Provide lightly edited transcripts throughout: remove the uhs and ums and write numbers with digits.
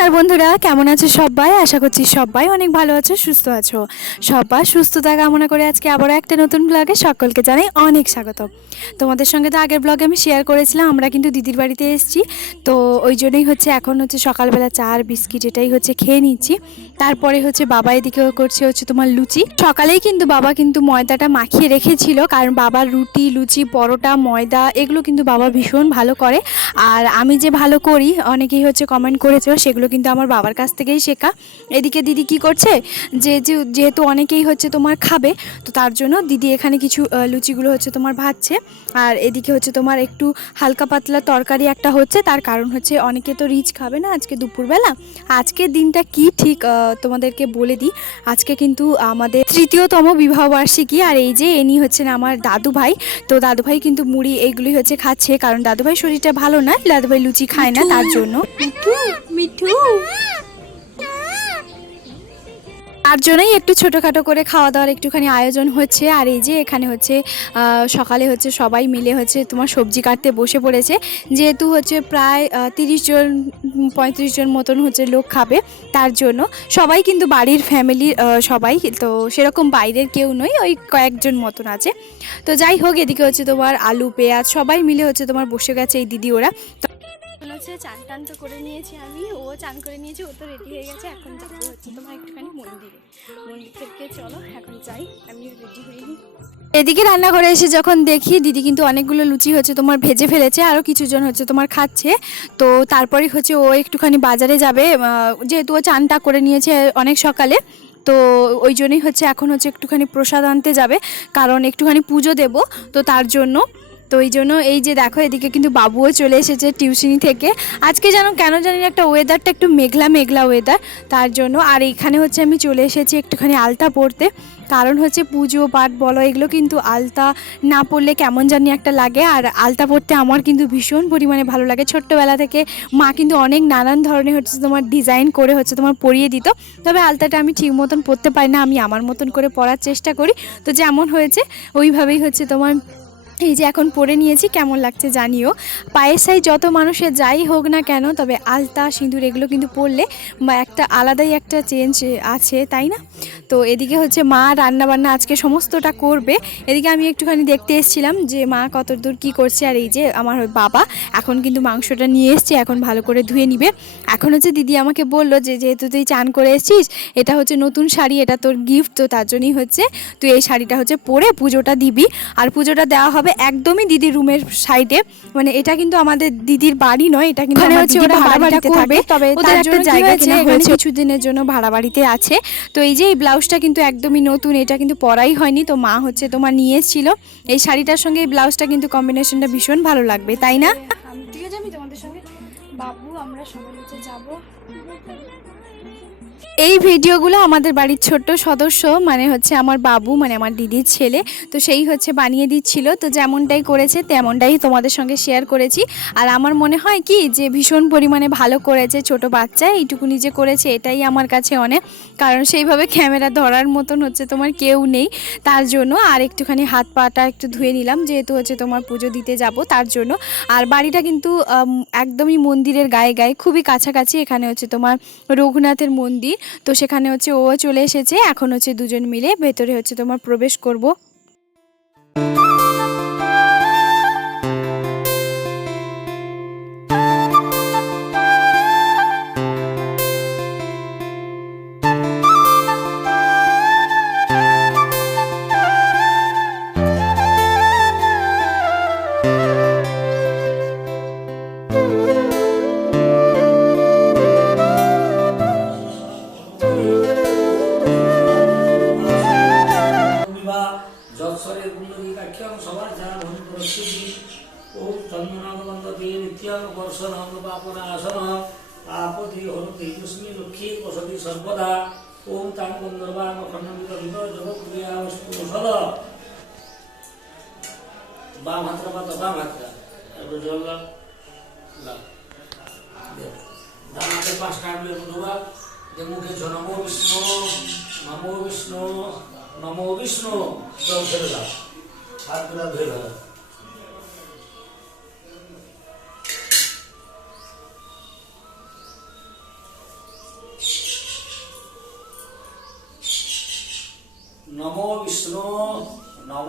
নমস্কার বন্ধুরা, কেমন আছো সবাই? আশা করছি সবাই অনেক ভালো আছো, সুস্থ আছো। সবার সুস্থতা কামনা করে আজকে আবারও একটা নতুন ব্লগে সকলকে জানাই অনেক স্বাগত। তোমাদের সঙ্গে তো আগের ব্লগে আমি শেয়ার করেছিলাম আমরা কিন্তু দিদির বাড়িতে এসেছি, তো ওই জন্যই হচ্ছে এখন হচ্ছে সকালবেলা চা আর বিস্কিট এটাই হচ্ছে খেয়ে নিচ্ছি। তারপরে হচ্ছে বাবা এদিকেও করছে হচ্ছে তোমার লুচি। সকালেই কিন্তু বাবা কিন্তু ময়দাটা মাখিয়ে রেখেছিল, কারণ বাবার রুটি, লুচি, পরোটা, ময়দা এগুলো কিন্তু বাবা ভীষণ ভালো করে। আর আমি যে ভালো করি অনেকেই হচ্ছে কমেন্ট করেছো, সেগুলো কিন্তু আমার বাবার কাছ থেকেই শেখা। এদিকে দিদি কি করছে, যেহেতু অনেকেই হচ্ছে তোমার খাবে, তো তার জন্য দিদি এখানে কিছু লুচিগুলো হচ্ছে তোমার ভাজছে। আর এদিকে হচ্ছে তোমার একটু হালকা পাতলা তরকারি একটা হচ্ছে, তার কারণ হচ্ছে অনেকে তো রিচ খাবে না আজকে দুপুরবেলা। আজকের দিনটা কি ঠিক তোমাদেরকে বলে দিই। আজকে কিন্তু আমাদের 3য়তম বিবাহবার্ষিকী, আর এই যে এনি হচ্ছেন আমার দাদু ভাই। তো দাদু ভাই কিন্তু মুড়ি এইগুলি হচ্ছে খাচ্ছে, কারণ দাদু ভাই শরীরটা ভালো না, দাদু ভাই লুচি খায় না, তার জন্য মিঠু তার জন্যই একটু ছোটোখাটো করে খাওয়া দাওয়ার একটুখানি আয়োজন হচ্ছে। আর এই যে এখানে হচ্ছে সকালে হচ্ছে সবাই মিলে হচ্ছে তোমার সবজি কাটতে বসে পড়েছে, যেহেতু হচ্ছে প্রায় 30 জন 35 জন মতন হচ্ছে লোক খাবে, তার জন্য সবাই কিন্তু বাড়ির ফ্যামিলির সবাই, তো সেরকম বাইরের কেউ নয়, ওই কয়েকজন মতন আছে। তো যাই হোক, এদিকে হচ্ছে তোমার আলু পেঁয়াজ সবাই মিলে হচ্ছে তোমার বসে গেছে এই দিদি ওরা। হচ্ছে চান টান তো করে নিয়েছি আমি, ও চান করে নিয়েছি, ও তো রেডি হয়ে গেছে। এখন যাবো হচ্ছে তোমার একটুখানি মন্দির থেকে চলো এখন যাই, আমি রেডি হইনি। এদিকে রান্নাঘরে এসে যখন দেখি দিদি কিন্তু অনেকগুলো লুচি হচ্ছে তোমার ভেজে ফেলেছে, আরও কিছুজন হচ্ছে তোমার খাচ্ছে। তো তারপরে হচ্ছে ও একটুখানি বাজারে যাবে, যেহেতু ও চানটা করে নিয়েছে অনেক সকালে, তো ওই জন্যই হচ্ছে এখন হচ্ছে একটুখানি প্রসাদ আনতে যাবে, কারণ একটুখানি পুজো দেব, তো তার জন্য। তো এই জন্য এই যে দেখো এদিকে কিন্তু বাবুও চলে এসেছে টিউশনি থেকে। আজকে যেন কেন জানি না একটা ওয়েদারটা একটু মেঘলা মেঘলা ওয়েদার, তার জন্য। আর এইখানে হচ্ছে আমি চলে এসেছি একটুখানি আলতা পরতে, কারণ হচ্ছে পুজো পাঠ বলো এগুলো কিন্তু আলতা না পরলে কেমন জানি একটা লাগে। আর আলতা পরতে আমার কিন্তু ভীষণ পরিমাণে ভালো লাগে। ছোট্টবেলা থেকে মা কিন্তু অনেক নানান ধরনের হচ্ছে তোমার ডিজাইন করে হচ্ছে তোমার পরিয়ে দিত, তবে আলতাটা আমি ঠিক মতন পরতে পারি না, আমি আমার মতন করে পরার চেষ্টা করি। তো যেমন হয়েছে ওইভাবেই হচ্ছে তোমার এই যে এখন পরে নিয়েছি, কেমন লাগছে জানিও। পায়ের সাইজ যত মানুষের যাই হোক না কেন, তবে আলতা সিঁদুর এগুলো কিন্তু পরলে বা একটা আলাদাই একটা চেঞ্জ আছে, তাই না? তো এদিকে হচ্ছে মা রান্নাবান্না আজকে সমস্তটা করবে। এদিকে আমি একটুখানি দেখতে এসেছিলাম যে মা কতদূর কী করছে। আর এই যে আমার বাবা এখন কিন্তু মাংসটা নিয়ে এসছে, এখন ভালো করে ধুয়ে নিবে। এখন হচ্ছে দিদি আমাকে বললো যে যেহেতু তুই চান করে এসেছিস, এটা হচ্ছে নতুন শাড়ি, এটা তোর গিফট, তো তার জন্যই হচ্ছে তুই এই শাড়িটা হচ্ছে পরে পুজোটা দিবি। আর পুজোটা দেওয়া হবে একদমই দিদির রুমের সাইডে, মানে এটা কিন্তু আমাদের দিদির বাড়ি নয়, এটা কিন্তু হচ্ছে ওরা ভাড়া বাড়িতে করবে, তবে ওদের একটা জায়গা কিনা হয়েছে, কিছুদিনের জন্য ভাড়া বাড়িতে আছে। তো এই যে এই ব্লাউজটা কিন্তু একদমই নতুন, এটা কিন্তু পরাই হয়নি, তো মা হচ্ছে তোমার নিয়ে এসেছিল। এই শাড়িটার সঙ্গে এই ব্লাউজটা কিন্তু কম্বিনেশনটা ভীষণ ভালো লাগবে, তাই না? ঠিক আছে, আমি তোমাদের সঙ্গে বাবু আমরা সবাই হচ্ছে যাবো। এই ভিডিওগুলো আমাদের বাড়ির ছোট্ট সদস্য, মানে হচ্ছে আমার বাবু, মানে আমার দিদির ছেলে, তো সেই হচ্ছে বানিয়ে দিচ্ছিল, তো যেমনটাই করেছে তেমনটাই তোমাদের সঙ্গে শেয়ার করেছি। আর আমার মনে হয় কি যে ভীষণ পরিমাণে ভালো করেছে, ছোট বাচ্চা এইটুকুনি যে করেছে এটাই আমার কাছে অনেক, কারণ সেইভাবে ক্যামেরা ধরার মতন হচ্ছে তোমার কেউ নেই, তার জন্য। আর একটুখানি হাত পাটা একটু ধুয়ে নিলাম, যেহেতু হচ্ছে তোমার পুজো দিতে যাব তার জন্য। আর বাড়িটা কিন্তু একদমই মন্দিরের গায়ে গায়ে খুবই কাছাকাছি, এখানে হচ্ছে তোমার রঘুনাথের মন্দির, তো সেখানে হচ্ছে ও চলে এসেছে, এখন হচ্ছে দুজন মিলে ভেতরে হচ্ছে তোমার প্রবেশ করব। सर्वदा ओम तां गंधर्वां खंडित जगत्प्रिया वस्तुशल बाम हाथ रखा तो बाम हाथ अब जल दाना पांच टाइम ले बुधवा जे मुखे जो नमो विष्णु नमो विष्णु जल फेरला हाथ गुला धोइला নমো বিষ্ণু নম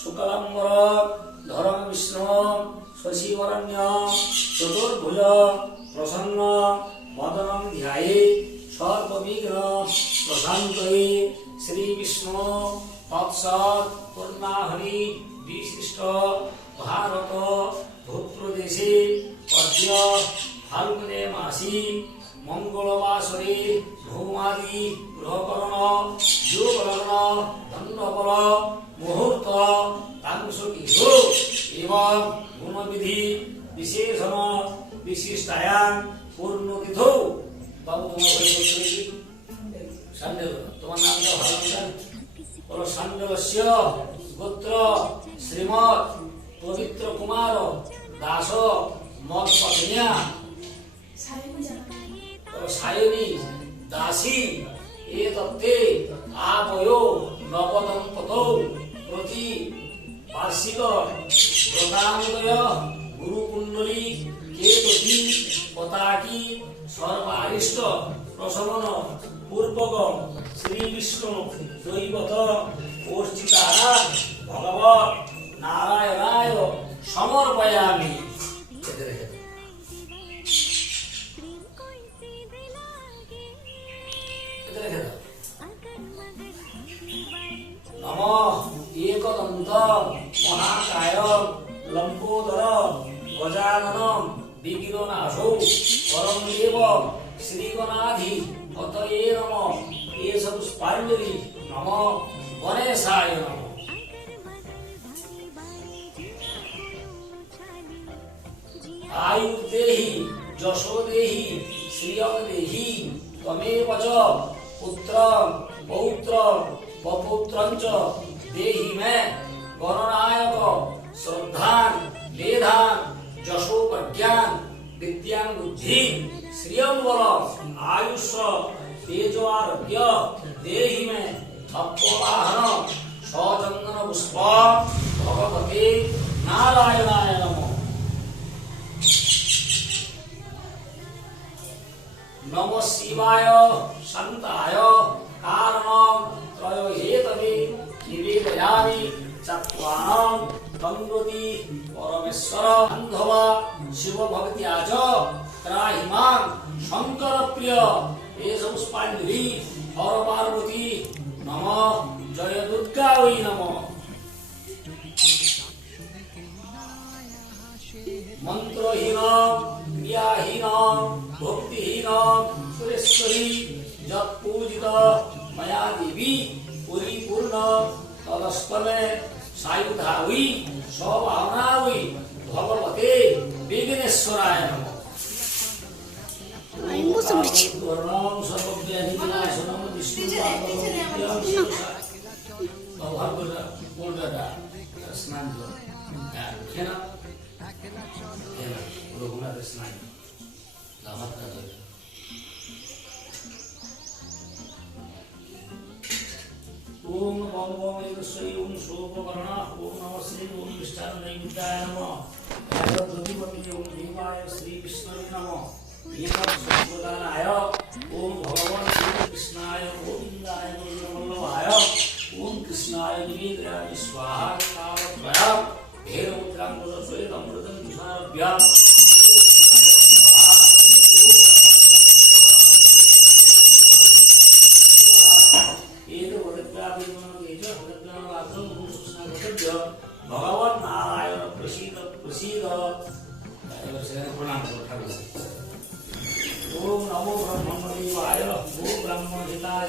শুক্লাম্বর ধরম বিষ্ণু শশীবরণ্য চতুর্ভুজ প্রসন্ন বদনম ধ্যায়ে সর্ববিঘ্ন প্রশান্তয়ে শ্রী বিষ্ণু তৎসৎ পূর্ণাহরি বিশিষ্ট ভারত ভূপ্রদেশে অদ্য ফাল্গুনে মাসি মঙ্গলবাসরে ভৌমাদি গ্রহকরণ যোগলগ্ন দণ্ডবল মুহূর্ত তাংসুকিঘু এবং গুণবিধি বিশেষণ বিশিষ্টায়াং পূর্ণতিথৌ। বাবু তোমার হয়ে বলছে কি সান্ডেল, তোমার নামটা ভালো না বলো। সান্ডেলস্য গোত্র শ্রীমৎ পবিত্র কুমার দাস মত পত্নিয়া সায়নী দাসী এ তত্ত্বে আপয়ো নবদম্পতৌ প্রতি বার্ষিক ব্রতানুদয় গুরুকুণ্ডলী কেতী পতাকি সর্বারিষ্ট প্রশমন পূর্বক শ্রী বিষ্ণু দৈবত অর্চিতারা ভগবত নারায়ণায় সমর্পয়ামি। নম একদন্ত মহাকায় লম্বোদর গজানন বিঘ্ননাশৌ পরম দেব শ্রীগণাধি পতয়ে নম এষ পুষ্পাঞ্জলি নম গণেশায় নম। आयुर्देहि यशोदेहि श्रियं देहि त्वमेव च पुत्रं पौत्रं वपुत्रं च देहि मे गणनायक श्रद्धां मेधां यशो प्रज्ञां विद्यां बुद्धि श्रियं बलं आयुष तेजो आरोग्य देहि मे तत्त्ववाहन सचन्दन पुष्प भगवते नारायणाय नमः। नमो शिवाय शान्ताय कारणं त्रयो हेतवे निवेदयामि चत्वारं गङ्गोति परमेश्वर बान्धवा शिव भक्त्या च त्राहि मां शङ्कर प्रिय एष पुष्पाञ्जलि हर पार्वती नमः जय दुर्गा वै नमः। मंत्रहीन क्रियाहीन भक्तिहीन सुरेश्वरी यत्पूजित मया देवी परिपूर्ण तदस्तमे सायुधा हुई स्वभावना हुई भगवते विघ्नेश्वराय नमः। वर्णम सर्वज्ञानिनाशनम विष्णु स्नान रघुनाथ स्नान दामद का दर्शन। ओम ओम ओम एक श्री ओम शोभकर्णा ओम नमः श्री ओम विष्णु नैवेद्याय नमः। द्रविपति ओम देवाय श्री विष्णुवे नमः। प्रदानाय ओम भगवान श्री कृष्णाय गोविंदाय गोविंदवल्लभाय ओम कृष्णाय निवेदयामि स्वाहा तावत्रया भेदमुद्रांगोदस्वेदमृतं तुषारभ्या भगवान नारायण प्रसीद प्रसीद। प्रणाम ओम नमो ब्रह्मदेवाय गो ब्रह्महिताय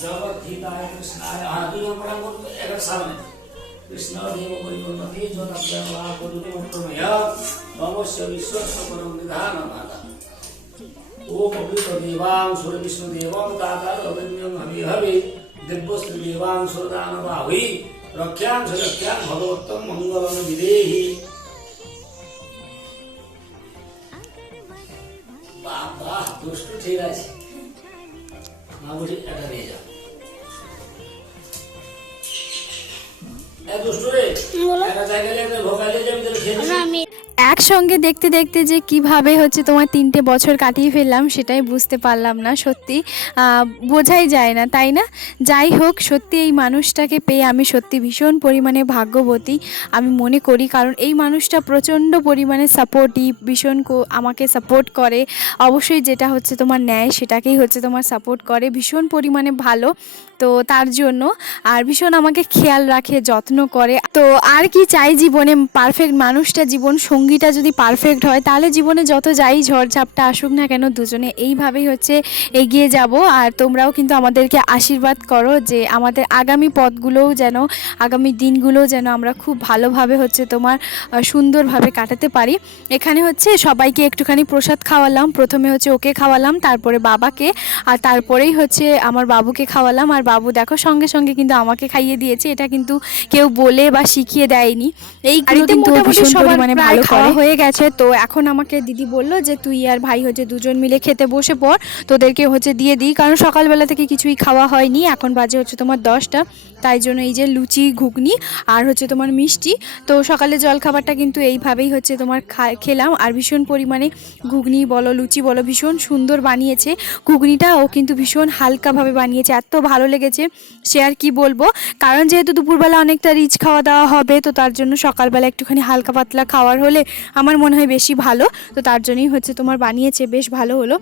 जगद्धिताय कृष्णाय। हाँ तो प्रणाम करते एक सामने कृष्ण देव परिपूर्णते जो नव्यवा गुरुदेव प्रमेय नमस्य विश्वस्य परम निधान माता। ओम पवित्र देवां सुर विष्णु देवं दातार अभिन्यं हवि हवि दिव्यश्री देवां सुरदान बाहुई रक्षां सुरक्षां भगवत्तं मंगलं विदेहि। बाबा दुष्ट ঠিক আছে না বুঝি এটা নিয়ে যাও। এ দুষ্ট রে একটা জায়গায় একটা ভোগালে যাবি তাহলে খেয়ে একসঙ্গে দেখতে দেখতে যে কিভাবে হচ্ছে তোমার 3টে বছর কাটিয়ে ফেললাম সেটাই বুঝতে পারলাম না সত্যি। বোঝাই যায় না, তাই না? যাই হোক, সত্যি এই মানুষটাকে পেয়ে আমি সত্যি ভীষণ পরিমাণে ভাগ্যবতী আমি মনে করি, কারণ এই মানুষটা প্রচণ্ড পরিমাণে সাপোর্টিভ, ভীষণ আমাকে সাপোর্ট করে। অবশ্যই যেটা হচ্ছে তোমার ন্যায় সেটাকেই হচ্ছে তোমার সাপোর্ট করে, ভীষণ পরিমাণে ভালো। তো তার জন্য আর ভীষণ আমাকে খেয়াল রাখে, যত্ন করে। তো আর কি চাই জীবনে? পারফেক্ট মানুষটা, জীবন সঙ্গীটা যদি পারফেক্ট হয় তাহলে জীবনে যত যাই ঝড়ঝাপটা আসুক না কেন দুজনে এইভাবেই হচ্ছে এগিয়ে যাব। আর তোমরাও কিন্তু আমাদেরকে আশীর্বাদ করো যে আমাদের আগামী পথগুলোও যেন, আগামী দিনগুলোও যেন আমরা খুব ভালোভাবে হচ্ছে তোমার সুন্দরভাবে কাটাতে পারি। এখানে হচ্ছে সবাইকে একটুখানি প্রসাদ খাওয়ালাম, প্রথমে হচ্ছে ওকে খাওয়ালাম, তারপরে বাবাকে, আর তারপরেই হচ্ছে আমার বাবুকে খাওয়ালাম। আর বাবু দেখো সঙ্গে সঙ্গে কিন্তু আমাকে খাইয়ে দিয়েছে, এটা কিন্তু কেউ বলে বা শিখিয়ে দেয়নি। এইগুলো কিন্তু ভীষণ পরিমাণে ভালো খাওয়া হয়ে গেছে। তো এখন আমাকে দিদি বলল যে তুই আর ভাই হচ্ছে দুজন মিলে খেতে বসে পড়, তোদেরকে হচ্ছে দিয়ে দিই, কারণ সকালবেলা থেকে কিছুই খাওয়া হয়নি। এখন বাজে হচ্ছে তোমার 10টা, তাই জন্য এই যে লুচি ঘুগনি আর হচ্ছে তোমার মিষ্টি। তো সকালে জলখাবারটা কিন্তু এইভাবেই হচ্ছে তোমার খেলাম। আর ভীষণ পরিমাণে ঘুগনি বলো লুচি বলো ভীষণ সুন্দর বানিয়েছে। ঘুগনিটাও কিন্তু ভীষণ হালকাভাবে বানিয়েছে, এত ভালো লেগেছে সে আর কি বলবো। কারণ যেহেতু দুপুরবেলা অনেকটা রিচ খাওয়া দাওয়া হবে, তো তার জন্য সকালবেলা একটুখানি হালকা পাতলা খাওয়ার হলে আমার মনে হয় বেশি ভালো। তো তার জন্যই হচ্ছে তোমার বানিয়েছে, বেশ ভালো হলো।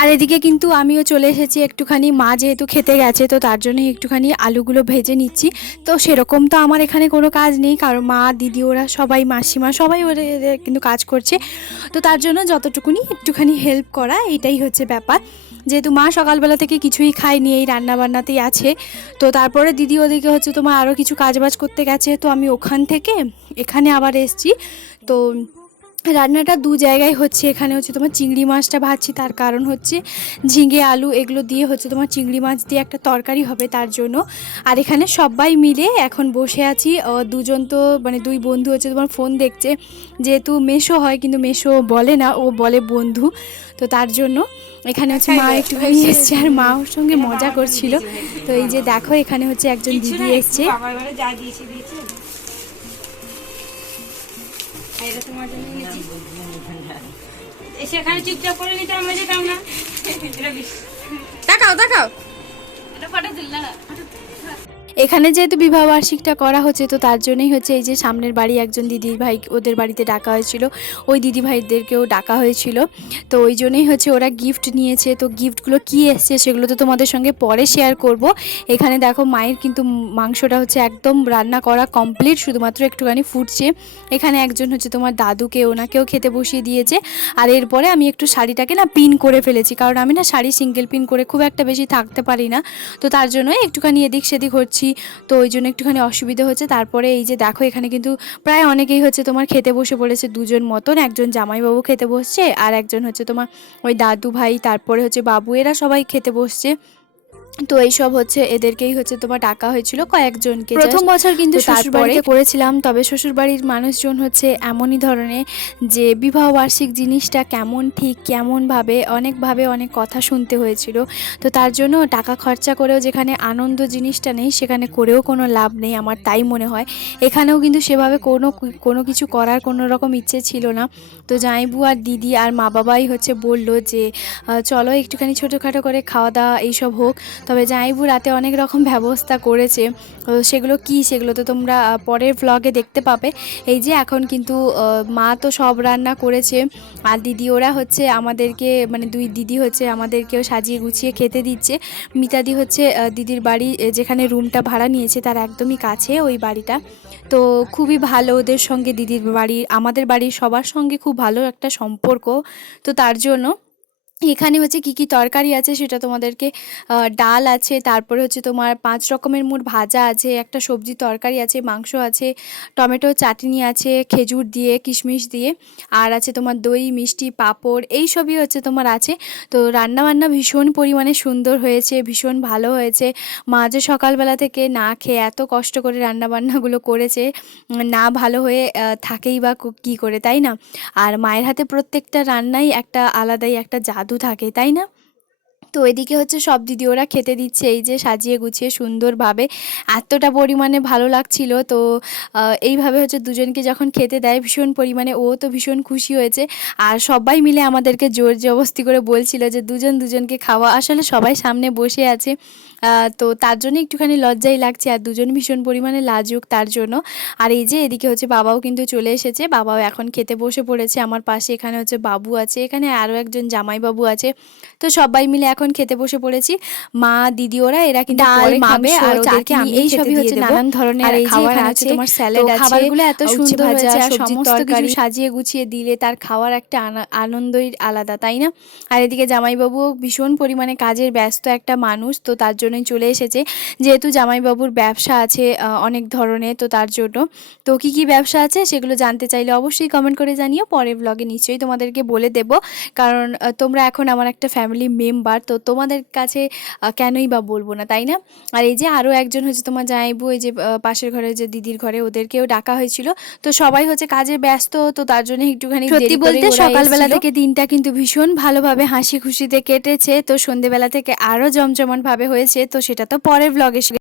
আর এদিকে কিন্তু আমিও চলে এসেছি একটুখানি, মা যেহেতু খেতে গেছে তো তার জন্যই একটুখানি আলুগুলো ভেজে নিচ্ছি। তো সেরকম তো আমার এখানে কোনো কাজ নেই, কারণ মা দিদি ওরা সবাই, মাসিমা সবাই ওরা কিন্তু কাজ করছে। তো তার জন্য যতটুকুনি একটুখানি হেল্প করা, এইটাই হচ্ছে ব্যাপার। যেহেতু মা সকালবেলা থেকে কিছুই খায়নি, এই রান্নাবান্নাতেই আছে। তো তারপরে দিদি ওদিকে হচ্ছে তোমার আরও কিছু কাজবাজ করতে গেছে, তো আমি ওখান থেকে এখানে আবার এসছি। তো রান্নাটা দু জায়গায় হচ্ছে, এখানে হচ্ছে তোমার চিংড়ি মাছটা ভাজছি, তার কারণ হচ্ছে ঝিঙে আলু এগুলো দিয়ে হচ্ছে তোমার চিংড়ি মাছ দিয়ে একটা তরকারি হবে তার জন্য। আর এখানে সবাই মিলে এখন বসে আছি। দুজন তো মানে দুই বন্ধু হচ্ছে তোমার ফোন দেখছে, যেহেতু মেশো হয় কিন্তু মেশো বলে না, ও বলে বন্ধু। তো তার জন্য এখানে হচ্ছে মা একটুখানি এসছে আর মা ওর সঙ্গে মজা করছিল। তো এই যে দেখো এখানে হচ্ছে একজন দিদি এসছে। এটা তোমার জন্য এনেছি। সেখানে চুপচাপ করে নিতে আমরা যেতাম না। তাকাও তাকাও, এটা ফটো তুললা না। এখানে যেহেতু বিবাহ বার্ষিকটা করা হচ্ছে তো তার জন্যই হচ্ছে এই যে সামনের বাড়ি একজন দিদি ভাই ওদের বাড়িতে ডাকা হয়েছিল, ওই দিদি ভাইদেরকেও ডাকা হয়েছিল। তো ওই জন্যই হচ্ছে ওরা গিফট নিয়েছে। তো গিফটগুলো কী এসছে সেগুলো তো তোমাদের সঙ্গে পরে শেয়ার করব। এখানে দেখো মায়ের কিন্তু মাংসটা হচ্ছে একদম রান্না করা কমপ্লিট, শুধুমাত্র একটুখানি ফুটছে। এখানে একজন হচ্ছে তোমার দাদুকে, ওনাকেও খেতে বসিয়ে দিয়েছে। আর এরপরে আমি একটু শাড়িটাকে না পিন করে ফেলেছি, কারণ আমি না শাড়ি সিঙ্গেল পিন করে খুব একটা বেশি থাকতে পারি না। তো তার জন্য একটুখানি এদিক সেদিক হচ্ছি, তো ওই জন্য একটুখানি অসুবিধা হচ্ছে। তারপরে এই যে দেখো এখানে কিন্তু প্রায় অনেকেই হচ্ছে তোমার খেতে বসে পড়েছে, দুজন মতন, একজন জামাইবাবু খেতে বসছে আর একজন হচ্ছে তোমার ওই দাদু ভাই, তারপরে হচ্ছে বাবু, এরা সবাই খেতে বসছে। তো এইসব হচ্ছে এদেরকেই হচ্ছে তোমার ডাকা হয়েছিল কয়েকজনকে। প্রথম বছর কিন্তু শ্বশুরবাড়িতে করেছিলাম, তবে শ্বশুরবাড়ির মানুষজন হচ্ছে এমনই ধরনের যে বিবাহ বার্ষিক জিনিসটা কেমন ঠিক কেমনভাবে অনেকভাবে অনেক কথা শুনতে হয়েছিল। তো তার জন্য টাকা খরচা করেও যেখানে আনন্দ জিনিসটা নেই সেখানে করেও কোনো লাভ নেই, আমার তাই মনে হয়। এখানেও কিন্তু সেভাবে কোনো কিছু করার কোনো রকম ইচ্ছে ছিল না। তো জামাইবু আর দিদি আর মা বাবাই হচ্ছে বলল যে চলো একটুখানি ছোটোখাটো করে খাওয়া দাওয়া এইসব হোক। তবে জামাইবু রাতে অনেক রকম ব্যবস্থা করেছে, সেগুলো সেগুলো তো তোমরা পরের ভ্লগে দেখতে পাবে। এই যে এখন কিন্তু মা তো সব রান্না করেছে আর দিদি ওরা হচ্ছে আমাদেরকে, মানে দুই দিদি হচ্ছে আমাদেরকেও সাজিয়ে গুছিয়ে খেতে দিচ্ছে। মিতাদি হচ্ছে দিদির বাড়ি যেখানে রুমটা ভাড়া নিয়েছে তার একদমই কাছে ওই বাড়িটা। তো খুবই ভালো ওদের সঙ্গে, দিদির বাড়ি আমাদের বাড়ির সবার সঙ্গে খুব ভালো একটা সম্পর্ক। তো তার জন্য এখানে হচ্ছে কি কি তরকারি আছে সেটা তোমাদেরকে, ডাল আছে, তারপরে হচ্ছে তোমার 5 রকমের মোট ভাজা আছে, একটা সবজি তরকারি আছে, মাংস আছে, টমেটো চাটনি আছে খেজুর দিয়ে কিশমিশ দিয়ে, আর আছে তোমার দই মিষ্টি পাঁপড়, এই সবই হচ্ছে তোমার আছে। তো রান্নাবান্না ভীষণ পরিমাণে সুন্দর হয়েছে, ভীষণ ভালো হয়েছে। মা যে সকালবেলা থেকে না খেয়ে এত কষ্ট করে রান্নাবান্নাগুলো করেছে, না ভালো হয়ে থাকেই বা কী করে, তাই না? আর মায়ের হাতে প্রত্যেকটা রান্নাই একটা আলাদাই একটা জাদু থাকে, তাই না? তো এদিকে হচ্ছে সব দিদি ওরা খেতে দিচ্ছে, এই যে সাজিয়ে গুছিয়ে সুন্দরভাবে, এতটা পরিমাণে ভালো লাগছিল। তো এইভাবে হচ্ছে দুজনকে যখন খেতে দেয় ভীষণ পরিমাণে, ও তো ভীষণ খুশি হয়েছে। আর সবাই মিলে আমাদেরকে জোর জবরদস্তি করে বলছিল যে দুজন দুজনকে খাওয়া, আসলে সবাই সামনে বসে আছে, তো তার জন্য একটুখানি লজ্জাই লাগছে, আর দুজন ভীষণ পরিমাণে লাজুক তার জন্য। আর এই যে এদিকে হচ্ছে বাবাও কিন্তু চলে এসেছে, বাবাও এখন খেতে বসে পড়েছে আমার পাশে। এখানে হচ্ছে বাবু আছে, এখানে আরও একজন জামাইবাবু আছে। তো সবাই মিলে এখন খেতে বসে পড়েছি, মা দিদি ওরা, এরা কিন্তু ডাল, পরে খাবে, মাংস, আর ওদেরকে চাটনি আমি এই এই সবই সবই হচ্ছে হচ্ছে নানান নানান ধরনের ধরনের খাবার খাবার আছে। আছে, তোমার স্যালাড তো আছে, খাবারগুলো এত উচ্ছে সুন্দর ভাজা, হয়েছে, আর সমস্ত সবজির কিছু তরকারি। সাজিয়ে গুছিয়ে দিলে তার খাওয়ার একটা আনন্দই আলাদা, তাই না? আর এদিকে জামাইবাবু ভীষণ পরিমাণে কাজের ব্যস্ত একটা মানুষ, তো তার জন্যই চলে এসেছে, যেহেতু জামাইবাবুর ব্যবসা আছে অনেক ধরনের, তো তার জন্য। তো কী কী ব্যবসা আছে সেগুলো জানতে চাইলে অবশ্যই কমেন্ট করে জানিও, পরের ব্লগে নিশ্চয়ই তোমাদেরকে বলে দেব, কারণ তোমরা এখন আমার একটা ফ্যামিলি মেম্বার, তো তোমাদের কাছে কেনই বা বলবো না, তাই না? আর এই যে আরও একজন হচ্ছে তোমার জামাইবু, এই যে পাশের ঘরে যে দিদির ঘরে, ওদেরকেও ডাকা হয়েছিল। তো সবাই হচ্ছে কাজে ব্যস্ত, তো তার জন্য একটুখানি সত্যি দেরি বলতে করেই ওরা সকালবেলা এসেছিল। থেকে দিনটা কিন্তু ভীষণ ভালোভাবে হাসি খুশিতে কেটেছে, তো সন্ধেবেলা থেকে আরও জমজমাট ভাবে হয়েছে, তো সেটা তো পরের ব্লগে